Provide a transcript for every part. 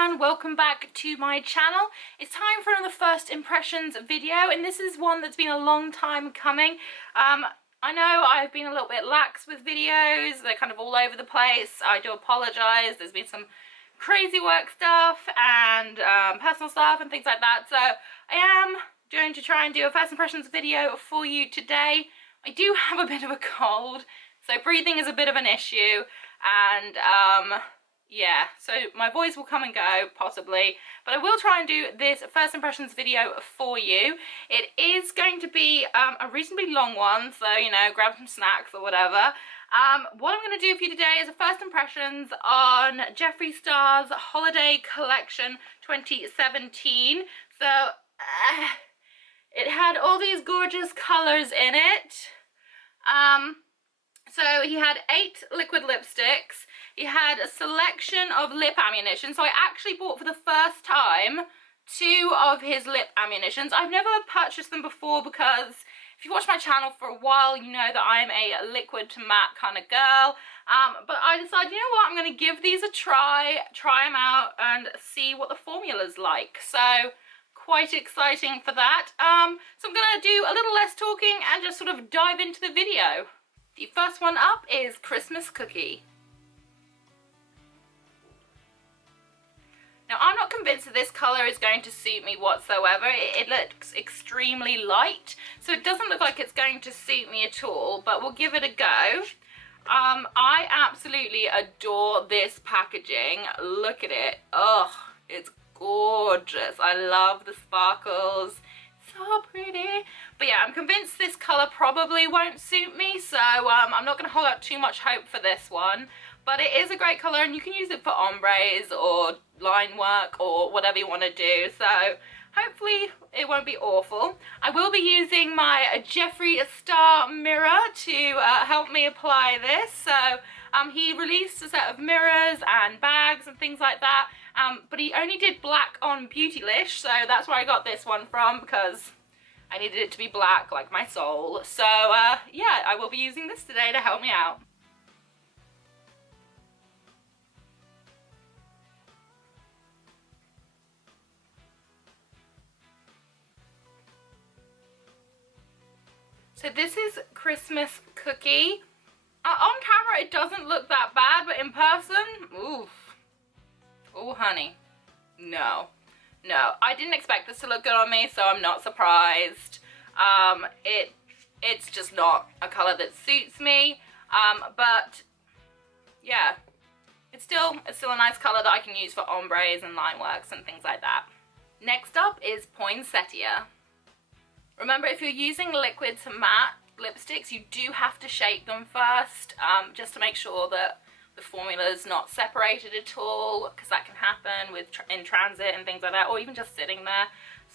and welcome back to my channel. It's time for another first impressions video, and this is one that's been a long time coming. I know I've been a little bit lax with videos, they're kind of all over the place. I do apologise. There's been some crazy work stuff and personal stuff and things like that, so I am going to try and do a first impressions video for you today. I do have a bit of a cold, so breathing is a bit of an issue, and yeah, so my voice will come and go possibly, but I will try and do this first impressions video for you. It is going to be a reasonably long one, so you know, grab some snacks or whatever. What I'm going to do for you today is a first impressions on Jeffree Star's Holiday Collection 2017. So it had all these gorgeous colours in it. So he had 8 liquid lipsticks. He had a selection of lip ammunition. So I actually bought for the first time 2 of his lip ammunitions. I've never purchased them before because if you watch my channel for a while, you know that I'm a liquid to matte kind of girl. But I decided, you know what, I'm going to give these a try them out and see what the formula's like. So quite exciting for that. So I'm going to do a little less talking and just sort of dive into the video. The first one up is Christmas Cookie. Now, I'm not convinced that this colour is going to suit me whatsoever. It looks extremely light, so it doesn't look like it's going to suit me at all, but we'll give it a go. I absolutely adore this packaging. Look at it. Oh, it's gorgeous. I love the sparkles. So pretty. But yeah, I'm convinced this colour probably won't suit me, so I'm not going to hold out too much hope for this one. But it is a great colour, and you can use it for ombres or line work or whatever you want to do. So hopefully it won't be awful. I will be using my Jeffree Star mirror to help me apply this. So he released a set of mirrors and bags and things like that. But he only did black on Beautylish, so that's where I got this one from, because I needed it to be black like my soul. So yeah, I will be using this today to help me out. So this is Christmas Cookie. On camera it doesn't look that bad, but in person, oof. Oh honey, no. I didn't expect this to look good on me, so I'm not surprised. It's just not a colour that suits me, but yeah, it's still a nice colour that I can use for ombres and line works and things like that. Next up is Poinsettia. Remember, if you're using liquid to matte lipsticks, you do have to shake them first, just to make sure that the formula is not separated at all, because that can happen with in transit and things like that, or even just sitting there.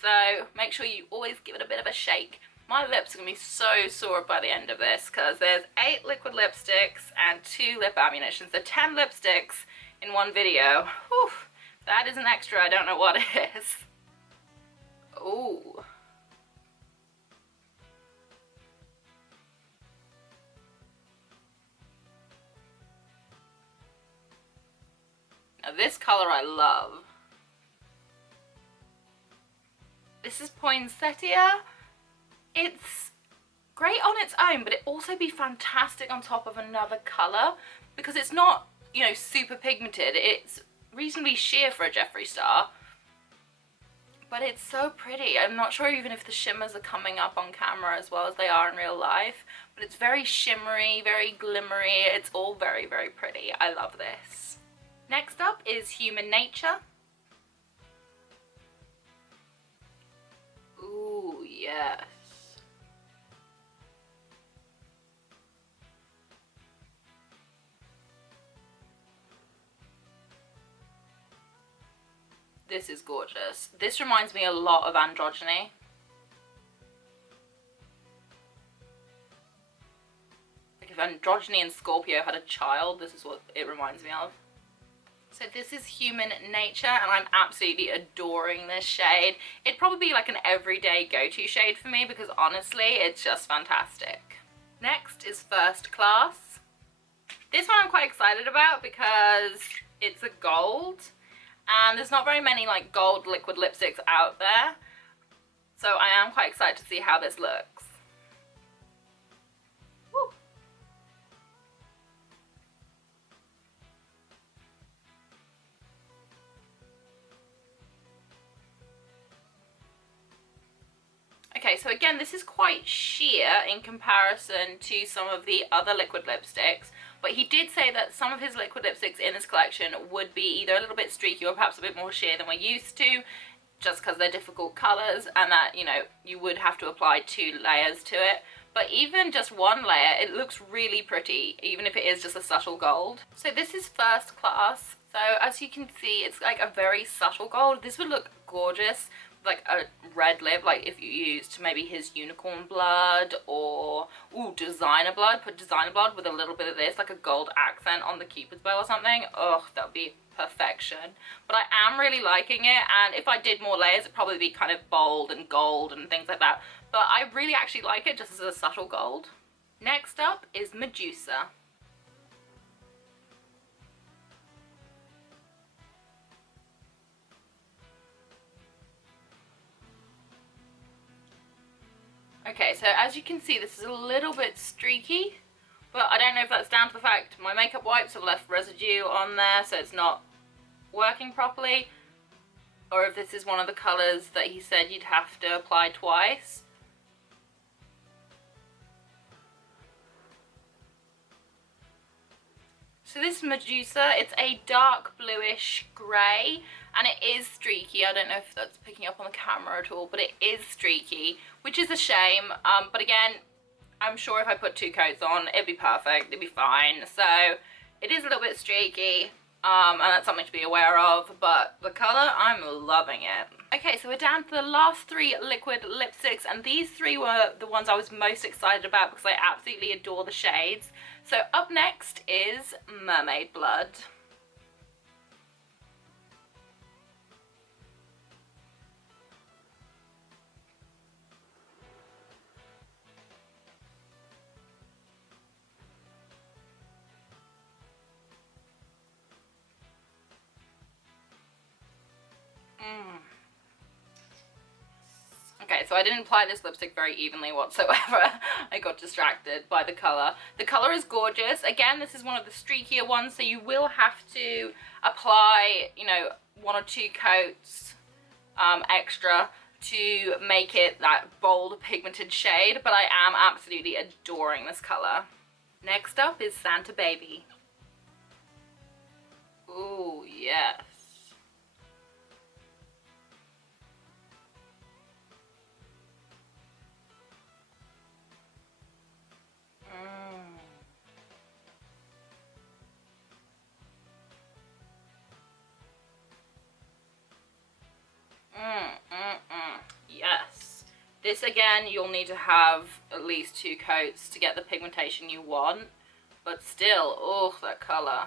So make sure you always give it a bit of a shake. My lips are going to be so sore by the end of this, because there's 8 liquid lipsticks and 2 lip ammunitions. So 10 lipsticks in one video. Whew, that is an extra. I don't know what it is. Ooh. Now this colour I love. This is Poinsettia. It's great on its own, but it also be fantastic on top of another colour, because it's not, you know, super pigmented. It's reasonably sheer for a Jeffree Star, but it's so pretty. I'm not sure even if the shimmers are coming up on camera as well as they are in real life, but it's very shimmery, very glimmery. It's all very, very pretty. I love this. Next up is Human Nature. Ooh, yes. This is gorgeous. This reminds me a lot of Androgyny. Like if Androgyny and Scorpio had a child, this is what it reminds me of. So this is Human Nature, and I'm absolutely adoring this shade. It'd probably be like an everyday go-to shade for me, because honestly, it's just fantastic. Next is First Class. This one I'm quite excited about because it's a gold, And there's not very many like gold liquid lipsticks out there. So I am quite excited to see how this looks. Woo. Okay, so again, this is quite sheer in comparison to some of the other liquid lipsticks, but he did say that some of his liquid lipsticks in this collection would be either a little bit streaky or perhaps a bit more sheer than we're used to, just because they're difficult colours, and that, you know, you would have to apply 2 layers to it. But even just 1 layer, it looks really pretty, even if it is just a subtle gold. So this is First Class. So as you can see, it's like a very subtle gold. This would look gorgeous, like a red lip, like if you used maybe his Unicorn Blood or Designer Blood. Put Designer Blood with a little bit of this, like a gold accent on the Cupid's bow or something. Oh, that would be perfection. But I am really liking it, and if I did more layers, it'd probably be kind of bold and gold and things like that. But I really actually like it just as a subtle gold. Next up is Medusa. Okay, so as you can see, this is a little bit streaky, but I don't know if that's down to the fact my makeup wipes have left residue on there, so it's not working properly, or if this is one of the colours that he said you'd have to apply twice. So this Medusa, it's a dark bluish grey, and it is streaky. I don't know if that's picking up on the camera at all, but it is streaky, which is a shame. But again, I'm sure if I put 2 coats on, it'd be perfect, it'd be fine. So it is a little bit streaky, and that's something to be aware of, but the colour, I'm loving it. Okay, so we're down to the last 3 liquid lipsticks, and these 3 were the ones I was most excited about because I absolutely adore the shades. So up next is Mermaid Blood. Okay, so I didn't apply this lipstick very evenly whatsoever. I got distracted by the colour. The colour is gorgeous. Again, this is one of the streakier ones, so you will have to apply, you know, 1 or 2 coats extra to make it that bold pigmented shade, but I am absolutely adoring this colour. Next up is Santa Baby. Ooh, yes. Yes. This again, you'll need to have at least 2 coats to get the pigmentation you want, but still, oh, that colour.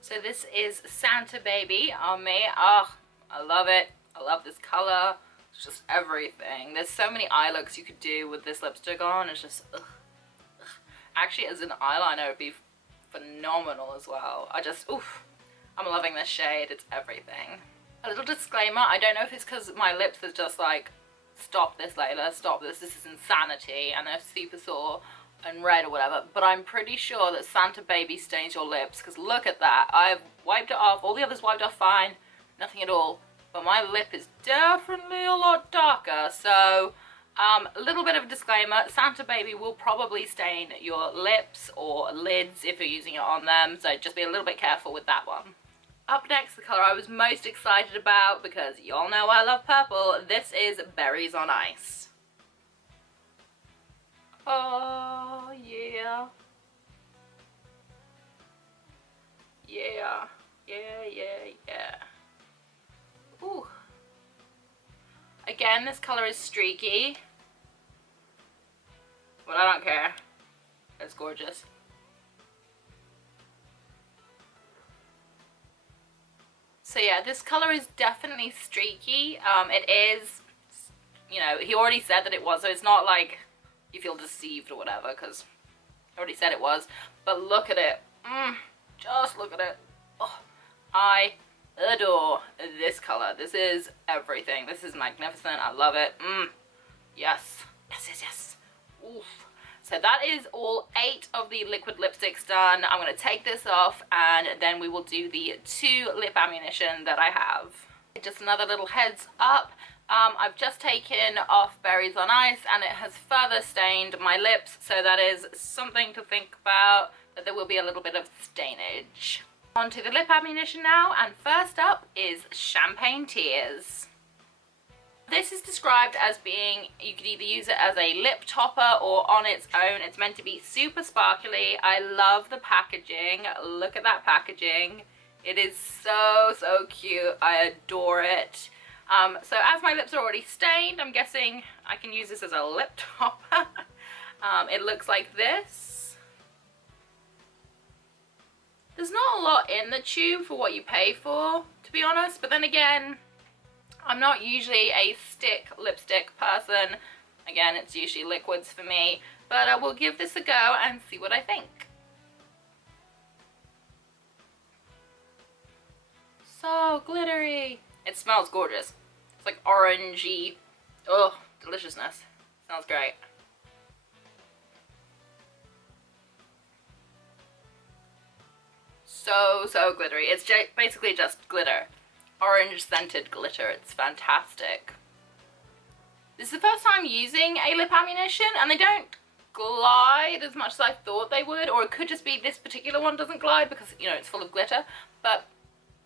So this is Santa Baby on me. Oh, I love it. I love this colour. It's just everything. There's so many eye looks you could do with this lipstick on. It's just, ugh. Actually, as an eyeliner, it would be phenomenal as well. I'm loving this shade. It's everything. A little disclaimer, I don't know if it's because my lips are just like, stop this, Layla, stop this is insanity, and they're super sore and red or whatever, but I'm pretty sure that Santa Baby stains your lips, because look at that. I've wiped it off, all the others wiped off fine, nothing at all, but my lip is definitely a lot darker, so a little bit of a disclaimer, Santa Baby will probably stain your lips or lids if you're using it on them, so just be a little bit careful with that one. Up next, the colour I was most excited about, because y'all know I love purple, this is Berries on Ice. Oh, yeah. Yeah. Ooh. Again, this colour is streaky, but I don't care. It's gorgeous. So yeah, this colour is definitely streaky. It is, you know, he already said that it was, so it's not like you feel deceived or whatever, because he already said it was. But look at it. Just look at it. Oh, I adore this color. This is everything. This is magnificent. I love it. Yes. Yes, yes, yes. Oof. So that is all 8 of the liquid lipsticks done. I'm going to take this off and then we will do the 2 lip ammunition that I have. Just another little heads up. I've just taken off Berries on Ice and it has further stained my lips, so that is something to think about, that there will be a little bit of stainage. On to the lip ammunition now, and first up is Champagne Tears. This is described as being, you could either use it as a lip topper or on its own. It's meant to be super sparkly. I love the packaging. Look at that packaging. It is so, so cute. I adore it. So as my lips are already stained, I'm guessing I can use this as a lip topper. It looks like this. There's not a lot in the tube for what you pay for, to be honest, but then again, I'm not usually a stick lipstick person. Again, it's usually liquids for me, but I will give this a go and see what I think. So glittery. It smells gorgeous. It's like orangey. Oh, deliciousness. Smells great. So, so glittery. It's basically just glitter. Orange scented glitter. It's fantastic. This is the first time using a lip ammunition and they don't glide as much as I thought they would, or it could just be this particular one doesn't glide because, you know, it's full of glitter, but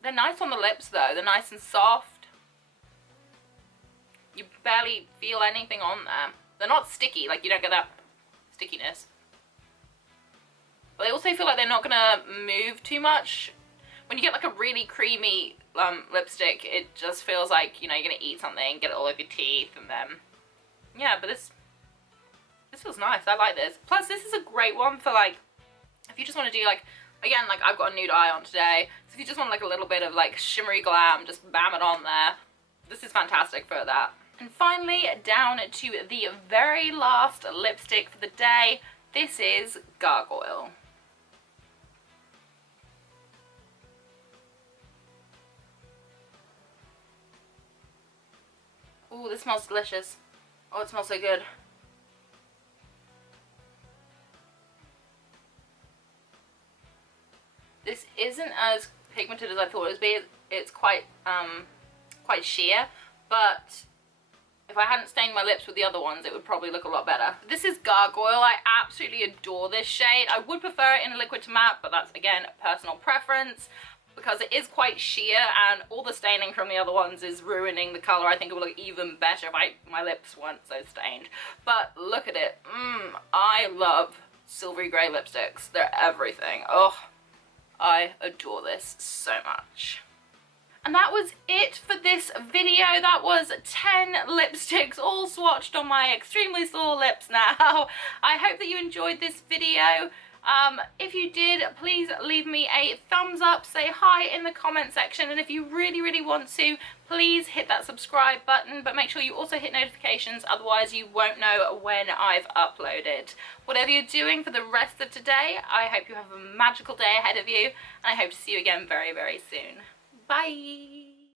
they're nice on the lips though. They're nice and soft. You barely feel anything on there. They're not sticky, like you don't get that stickiness. But they also feel like they're not gonna move too much. When you get like a really creamy lipstick, it just feels like, you know, you're gonna eat something, get it all over your teeth, and then, yeah, but this feels nice. I like this. Plus, this is a great one for like, if you just want to do like, again, like I've got a nude eye on today, so if you just want like a little bit of like shimmery glam, just bam it on there. This is fantastic for that. And finally, down to the very last lipstick for the day. This is Gargoyle. Ooh, this smells delicious. Oh, it smells so good. This isn't as pigmented as I thought it would be. It's quite sheer, but if I hadn't stained my lips with the other ones, it would probably look a lot better. This is Gargoyle. I absolutely adore this shade. I would prefer it in a liquid to matte, but that's, again, personal preference, because it is quite sheer and all the staining from the other ones is ruining the colour. I think it would look even better if my lips weren't so stained. But look at it. I love silvery grey lipsticks. They're everything. Oh, I adore this so much. And that was it for this video. That was 10 lipsticks all swatched on my extremely sore lips now. I hope that you enjoyed this video. If you did, please leave me a thumbs up, say hi in the comment section, and if you really, really want to, please hit that subscribe button, but make sure you also hit notifications, otherwise you won't know when I've uploaded. Whatever you're doing for the rest of today, I hope you have a magical day ahead of you, and I hope to see you again very, very soon. Bye!